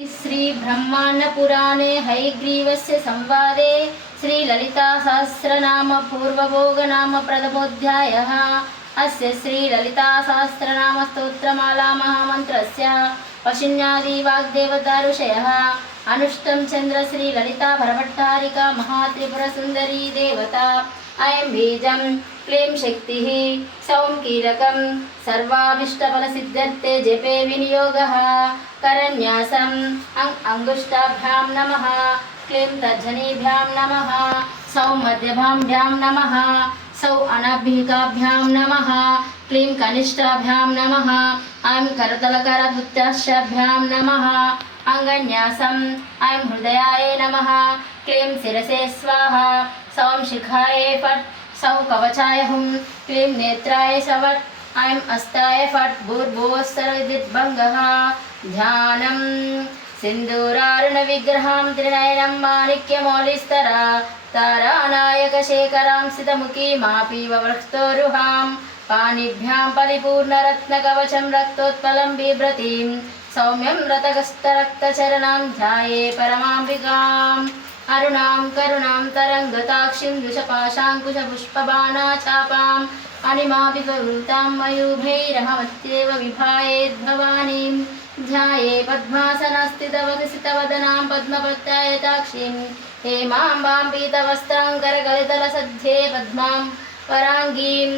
श्री ब्रह्मांड पुराणे हयग्रीवस्य संवादे श्री ललिता सहस्रनाम पूर्वभोग नाम प्रथमोऽध्यायः। अस्य श्री ललिता सहस्रनाम स्तोत्रमाला महामन्त्रस्य पशिन्यादि वाग्देवता ऋषयः। अनुष्टं चंद्र श्री ललिता भरभट्टारिका महात्रिपुरसुंदरी देवता। ऐं बीजं क्लीं शक्तिः सौं कीलकं सर्वाभीष्टफलसिद्ध्यर्थे जपे विनियोगः। करन्यासं अंगुष्ठाभ्यां नमः। क्लीं तर्जनीभ्यां नमः। सौ मध्यभाभ्यां नमः। सौ अनाभिकाभ्यां नमः। क्लीं कनिष्ठाभ्यां नमः। ऐं करतलकरभुत्याभ्यां नमः। अंगन्यासं ऐं हृदयाय नमः। क्लीं शिरसे स्वाहा। सौं शिखाय फट्। सौ कवचाय हुं। क्लीं नेत्राय सवट्। ऐं अस्ताय फट्। भूर्भुवस्सर्वविद्भङ्गः। ध्यानं सिन्दूरारुणविग्रहां त्रिनयनं माणिक्यमौलिस्तरा तारानायकशेखरां स्थितमुखीमापीववृक्षतोरुहां पाणिभ्यां परिपूर्णरत्नकवचं रक्तोत्पलं बिभ्रतीं सौम्यं रतगस्तरक्तचरणां ध्याये परमाम्बिकाम्। अरुणां करुणां तरङ्गताक्षीं वृषपाशाङ्कुशपुष्पबाणाचापाम् अनिमाभिवृतां मयूभैरहमत्येव विभायेद्भवानीं ध्याये पद्मासनस्थितवसितवदनां पद्मपत्रायताक्षीं हेमाम्बां पीतवस्त्रां करकलितलसध्ये पद्मां पराङ्गीं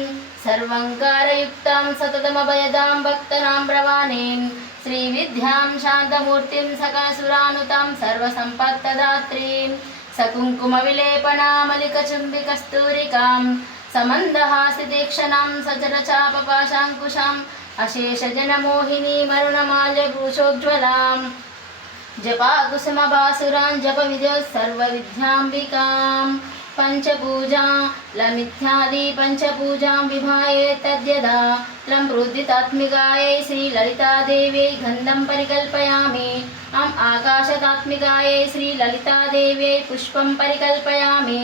सर्वङ्कारयुक्तां सततमभयदां भक्तनां प्रवाणीं श्रीविद्यां शान्तमूर्तिं सकासुरानुतां सर्वसम्पत्तदात्रीं सकुङ्कुमविलेपनामलिकचुम्बिकस्तूरिकां समन्दहासितीक्षणां सचरचापपाशाङ्कुशाम् अशेषजनमोहिनीमरुणमाल्यभूषोज्ज्वलां जपाकुसुमभासुरां जपविद्योः सर्वविद्याम्बिकां पंचपूजा लमिथ्यादि पंचपूजां विभाये तद्यदा लं प्रोदितात्मिकायै श्री ललिता देव्यै गन्धं परिकल्पयामि। अम् आकाशतात्मिकायै श्री ललिता देव्यै पुष्पं परिकल्पयामि।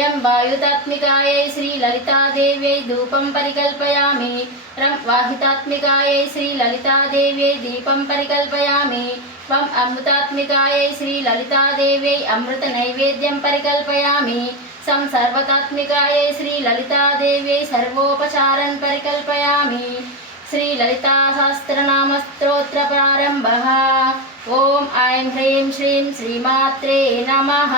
यं वायुतात्मिकायै श्री ललिता देव्यै धूपं परिकल्पयामि। रं वाहितात्मिकायै श्री ललिता देव्यै दीपं परिकल्पयामि। वं अमृतात्मिकायै श्री ललिता देव्यै अमृत नैवेद्यं परिकल्पयामि। सं सर्वतात्मिकायै श्री ललिता देव्यै सर्वोपचारं परिकल्पयामि। श्री ललिता सहस्रनाम स्तोत्र प्रारंभः। ओम ऐं ह्रीं श्रीं श्रीमात्रे नमः।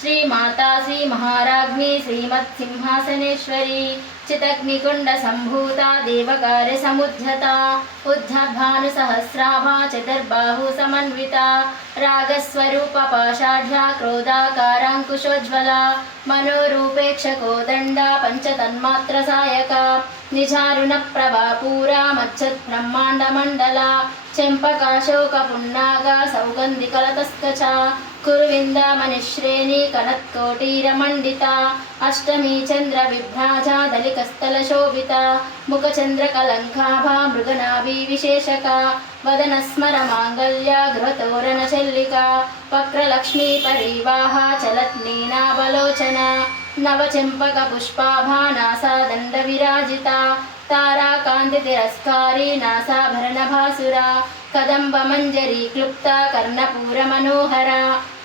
श्री माता श्री महाराज्ञी श्रीमत्सिंहासनेश्वरी चितग्निकुंड संभूता देवकार्य समुद्धता उद्धभानुसहस्राभा चतुर्बाहु समन्विता रागस्वरूप पाषाढ्या क्रोधाकाराङ्कुशोज्ज्वला मनोरूपेक्षकोदण्डा पंचतन्मात्र सायका निजारुण प्रभा पूरा मच्छत् ब्रह्मांड मंडला चंपकाशोकपुन्नागा सौगन्धिकलतस्कचा कुरुविंदा मनिश्रेणी कनत्कोटीरमण्डिता अष्टमी चंद्र विभ्राजा दलिकस्थलशोभिता मुखचंद्रकलङ्काभा मृगनाभी विशेषका वदनस्मर मांगल्या गृहतोरणशल्लिका वक्रलक्ष्मी परिवाहा चलत्नीनाबलोचना नवचंपकपुष्पाभा नासादण्डविराजिता ताराकान्ति तिरस्कारी नासाभरणभासुरा कदम्बमञ्जरी क्लुप्ता कर्णपूरमनोहरा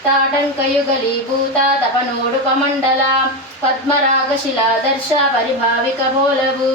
ताटङ्कयुगलीभूता तपनोडुपमण्डला पद्मरागशिलादर्शा परिभाविकभोलभू।